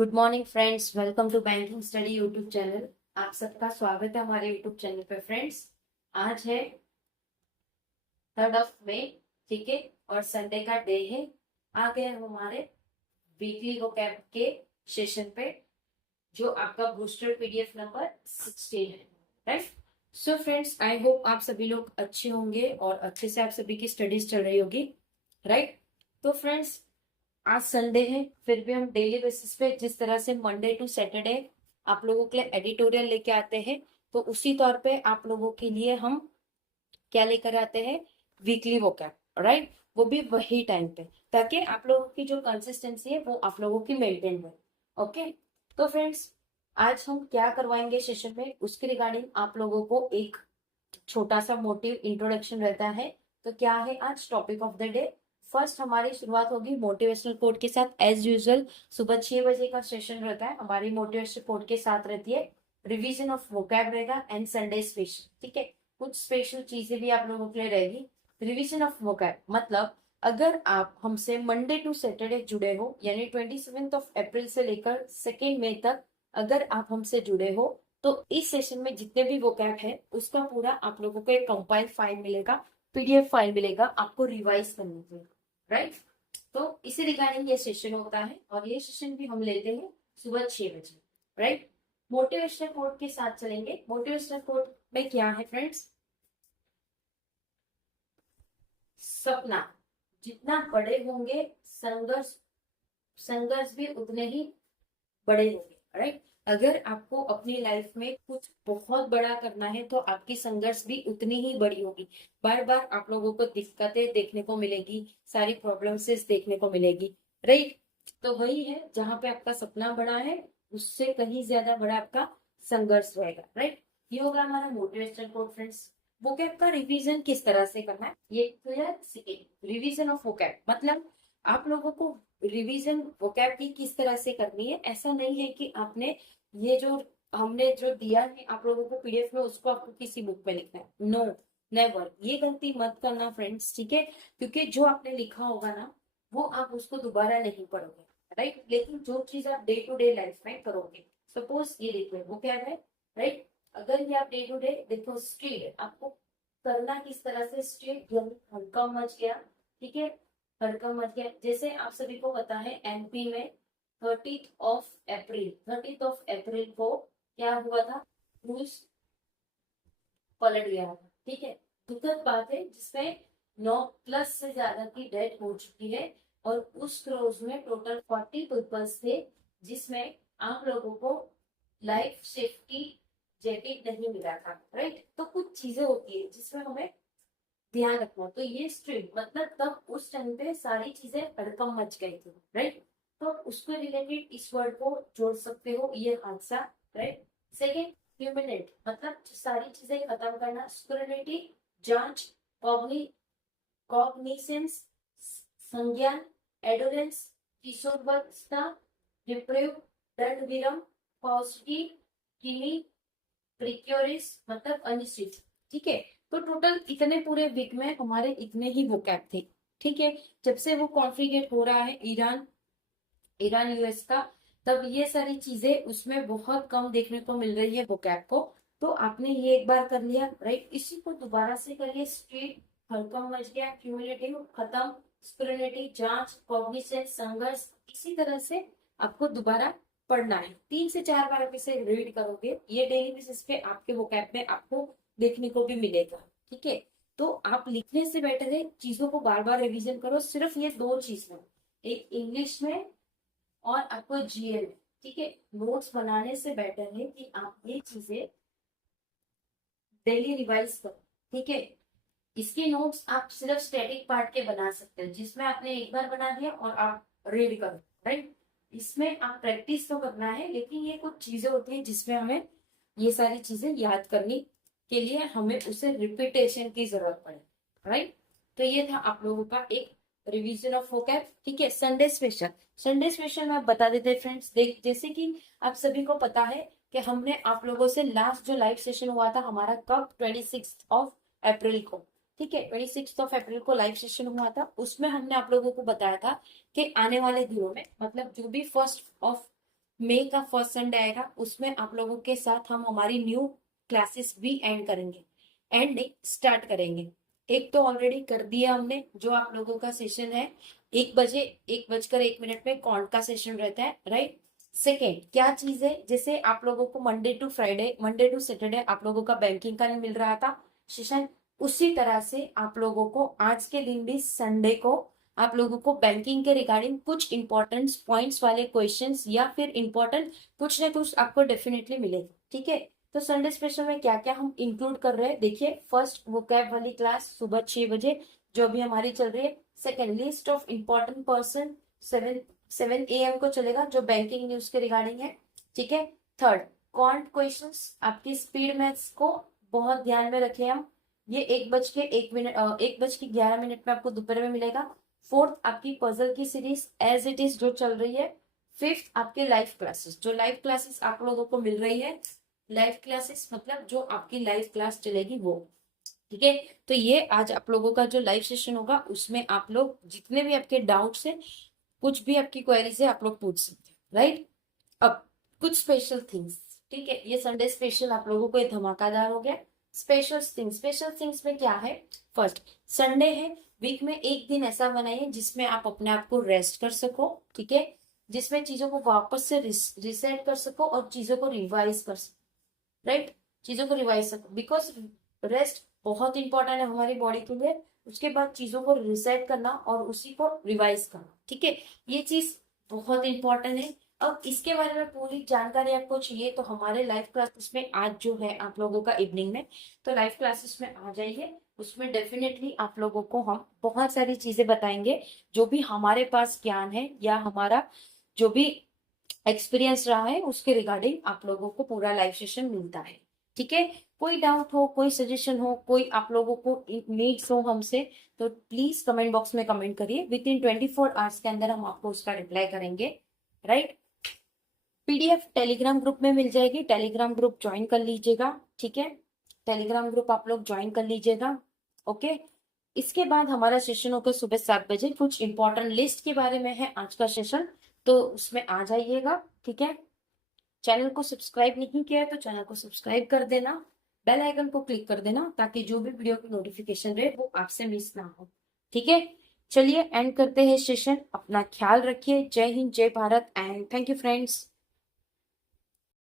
Good morning friends, welcome to banking study YouTube channel. आप सबका स्वागत है हमारे यूट्यूब चैनल पे। फ्रेंड्स, आज है 3 ठीक है, और संडे का डे है। आ गए हम हमारे वीकली वोकैब के सेशन पे, जो आपका बूस्टर पीडीएफ नंबर 16 है। Right. So friends, I hope आप सभी लोग अच्छे होंगे और अच्छे से आप सभी की स्टडीज चल रही होगी। राइट। तो फ्रेंड्स, आज संडे है, फिर भी हम डेली बेसिस पे जिस तरह से मंडे टू सैटरडे आप लोगों के लिए एडिटोरियल लेके आते हैं, तो उसी तौर पे आप लोगों के लिए हम क्या लेकर आते हैं, वीकली वोकैब। राइट। वो भी वही टाइम पे, ताकि आप लोगों की जो कंसिस्टेंसी है वो आप लोगों की मेंटेन हो। ओके। तो फ्रेंड्स, आज हम क्या करवाएंगे सेशन में, उसके रिगार्डिंग आप लोगों को एक छोटा सा मोटिव इंट्रोडक्शन रहता है। तो क्या है आज topic of the day. First हमारी शुरुआत होगी मोटिवेशनल कोट के साथ। एज यूजुअल सुबह 6 बजे का सेशन रहता है, हमारी मोटिवेशनल कोट के साथ रहती है। रिवीजन ऑफ वोकैब रहेगा एंड संडे स्पेशल। ठीक है, कुछ स्पेशल चीजें भी आप लोगों के लिए रहेगी। रिवीजन ऑफ वोकैब मतलब, अगर आप हमसे मंडे टू सैटरडे जुड़े हो, यानी 27 अप्रैल से लेकर 2 मई तक अगर आप हमसे जुड़े हो, तो इस सेशन में जितने भी वोकैब है उसका पूरा आप लोगों को एक कंपाइल फाइल मिलेगा, पीडीएफ फाइल मिलेगा आपको रिवाइज करने के लिए। राइट। तो इसी रिगार्डिंग ये सेशन होता है, और ये सेशन भी हम लेते हैं सुबह 6 बजे। राइट। मोटिवेशनल कोट के साथ चलेंगे। मोटिवेशनल कोट में क्या है फ्रेंड्स, सपना जितना बड़े होंगे, संघर्ष संघर्ष भी उतने ही बड़े होंगे। राइट। अगर आपको अपनी लाइफ में कुछ बहुत बड़ा करना है, तो आपकी संघर्ष भी उतनी ही बड़ी होगी। बार बार आप लोगों को दिक्कतें देखने को मिलेगी, सारी प्रॉब्लम्स देखने को मिलेगी। राइट। तो वही है, जहां पे आपका सपना बड़ा है, उससे कहीं ज्यादा बड़ा आपका संघर्ष रहेगा। राइट। ये होगा हमारा मोटिवेशनल कोट फ्रेंड्स। वोकैब का रिवीजन किस तरह से करना है, ये क्लियर। रिवीजन ऑफ वोकैब मतलब, आप लोगों को रिवीजन वोकैब की किस तरह से करनी है। ऐसा नहीं है कि आपने ये जो हमने जो दिया है आप लोगों को पीडीएफ में, उसको आपको किसी बुक में लिखना है। नो, नेवर, ये गलती मत करना फ्रेंड्स। ठीक है, क्योंकि जो आपने लिखा होगा ना, वो आप उसको दोबारा नहीं पढ़ोगे। राइट। लेकिन जो चीज आप डे टू डे लाइफ में करोगे, सपोज ये देखो वो क्या है। राइट। अगर ये आप डे टू डे देखो, स्ट्रीट आपको करना किस तरह से, स्ट्रीट हल्का मच गया। ठीक है, हड़कंप मच गया। जैसे आप सभी को पता है, एमपी में 30 ऑफ अप्रैल को क्या हुआ था, क्रूज पलट गया था। ठीक है, दुखद बात है, जिसमें 9+ से ज्यादा की डेथ हो चुकी है। और उस क्रूज में टोटल 40 पीपल्स थे, जिसमें आप लोगों को लाइफ सेफ्टी जैकेट नहीं मिला था। राइट। तो कुछ चीजें होती है जिसमें हमें ध्यान रखना। तो ये स्ट्रीट मतलब, तब उस टाइम पे सारी चीजें हड़कंप मच गई थी। राइट। तो उसको रिलेटेड इस वर्ड को जोड़ सकते हो, ये हादसा। राइट। सेकेंड, ह्यूमिनेट मतलब सारी चीजें खत्म करना। स्क्रूनिटी जांच, कॉग्नि कॉग्निसेंस संज्ञान, एडोलेंस किशोरावस्था, रिप्रेव, दंड विरम, पॉजिटिव, किमी, प्रिक्योरिस मतलब अनिश्चित। ठीक है, तो टोटल इतने पूरे वीक में हमारे इतने ही वोकैब थे। ठीक है, जब से वो कॉन्फ्लिक्ट हो रहा है ईरान ईरान यूएस का, तब ये सारी चीजें उसमें बहुत कम देखने को मिल रही है वोकैब को। तो आपने ये एक बार कर लिया। राइट। इसी को दोबारा से करिए। स्ट्रीट हल्का मच गया, क्यूमुलेटिव खत्म, स्क्रूनिटी जांच, कॉग्निसेंस संघर्ष। इसी तरह से आपको दोबारा पढ़ना है। 3 से 4 बार आप इसे रीड करोगे, ये डेली बेसिस पे आपके वोकैब में आपको देखने को भी मिलेगा। ठीक है, तो आप लिखने से बेटर है चीजों को बार बार रिवीजन करो। सिर्फ ये 2 चीज में, एक इंग्लिश में और आपको जीएल। ठीक है, नोट्स बनाने से बेटर है कि आप ये चीजें डेली रिवाइज करो। ठीक है, इसके नोट्स आप सिर्फ स्टैटिक पार्ट के बना सकते हो, जिसमें आपने एक बार बना दिया और आप रीड करो। राइट। इसमें आप प्रैक्टिस तो करना है, लेकिन ये कुछ चीजें होती है जिसमें हमें ये सारी चीजें याद करने के लिए हमें उसे रिपीटेशन की जरूरत पड़े। राइट। तो ये था आप लोगों का एक रिवीजन ऑफ वोकैब। ठीक है, संडे स्पेशल में आप बता देते हैं फ्रेंड्स। देख, जैसे कि आप सभी को पता है कि हमने आप लोगों से लास्ट जो लाइव सेशन हुआ था हमारा, कब, 26 अप्रैल को। ठीक है, 26 अप्रैल को लाइव सेशन हुआ था। उसमें हमने आप लोगों को बताया था कि आने वाले दिनों में, मतलब जो भी 1 मई का फर्स्ट संडे आएगा, उसमें आप लोगों के साथ हम हमारी न्यू क्लासेस भी एंड स्टार्ट करेंगे। एक तो ऑलरेडी कर दिया हमने, जो आप लोगों का सेशन है 1 बजे 1:01 में कॉन्ट का सेशन रहता है, राइट। सेकेंड क्या चीज है, जैसे आप लोगों को मंडे टू सैटरडे आप लोगों का बैंकिंग का नहीं मिल रहा था सेशन, उसी तरह से आप लोगों को आज के दिन भी संडे को आप लोगों को बैंकिंग के रिगार्डिंग कुछ इंपॉर्टेंट पॉइंट्स वाले क्वेश्चंस या फिर इंपॉर्टेंट कुछ ना कुछ आपको डेफिनेटली मिलेगा, ठीक है। तो संडे स्पेशल में क्या क्या हम इंक्लूड कर रहे हैं, देखिए फर्स्ट वोकैब वाली क्लास सुबह 6 बजे जो भी हमारी चल रही है। Second list of important person 7 AM को चलेगा, जो बैंकिंग न्यूज के रिगार्डिंग है, ठीक है। थर्ड क्वांट क्वेश्चंस, आपकी स्पीड मैथ्स को बहुत ध्यान में रखें हम, ये 1:11 में आपको दोपहर में मिलेगा। फोर्थ आपकी पजल की सीरीज एज इट इज जो चल रही है। फिफ्थ आपके लाइव क्लासेस, जो लाइव क्लासेस आप लोगों को मिल रही है, लाइव क्लासेस मतलब जो आपकी लाइव क्लास चलेगी वो, ठीक है। तो ये आज आप लोगों का जो लाइव सेशन होगा उसमें आप लोग जितने भी आपके डाउट्स है, कुछ भी आपकी क्वेरीज है, आप लोग पूछ सकते हैं, राइट। अब कुछ स्पेशल थिंग्स, ठीक है, ये संडे स्पेशल आप लोगों को ये धमाकेदार हो गया। स्पेशल थिंग्स में क्या है, फर्स्ट संडे है, वीक में एक दिन ऐसा बनाइए जिसमें आप अपने आप को रेस्ट कर सको, ठीक है, जिसमें चीजों को वापस से रिसेट कर सको और चीजों को रिवाइज कर सको, राइट। चीजों को रिवाइज सको, बिकॉज रेस्ट बहुत इंपॉर्टेंट है हमारी बॉडी के लिए। उसके बाद चीजों को रिसेट करना और उसी को रिवाइज करना, ठीक है, ये चीज बहुत इंपॉर्टेंट है। अब इसके बारे में पूरी जानकारी आपको चाहिए तो हमारे लाइव क्लासेस में आज जो है आप लोगों का इवनिंग में, तो लाइव क्लासेस में आ जाइए, उसमें डेफिनेटली आप लोगों को हम बहुत सारी चीजें बताएंगे, जो भी हमारे पास ज्ञान है या हमारा जो भी एक्सपीरियंस रहा है उसके रिगार्डिंग आप लोगों को पूरा लाइव सेशन मिलता है, ठीक है। कोई डाउट हो, कोई सजेशन हो, कोई आप लोगों को नीड्स हो हमसे, तो प्लीज कमेंट बॉक्स में कमेंट करिए, विद इन 24 आवर्स के अंदर हम आपको उसका रिप्लाई करेंगे, राइट। पीडीएफ टेलीग्राम ग्रुप में मिल जाएगी, टेलीग्राम ग्रुप ज्वाइन कर लीजिएगा, ठीक है, टेलीग्राम ग्रुप आप लोग ज्वाइन कर लीजिएगा, ओके। इसके बाद हमारा सेशन होगा सुबह 7 बजे, कुछ इंपॉर्टेंट लिस्ट के बारे में है आज का सेशन, तो उसमें आ जाइएगा, ठीक है। चैनल को सब्सक्राइब नहीं किया है तो चैनल को सब्सक्राइब कर देना, बेल आइकन को क्लिक कर देना, ताकि जो भी वीडियो की नोटिफिकेशन रहे वो आपसे मिस ना हो, ठीक है। चलिए एंड करते हैं सेशन, अपना ख्याल रखिए, जय हिंद जय Bharat and thank you friends.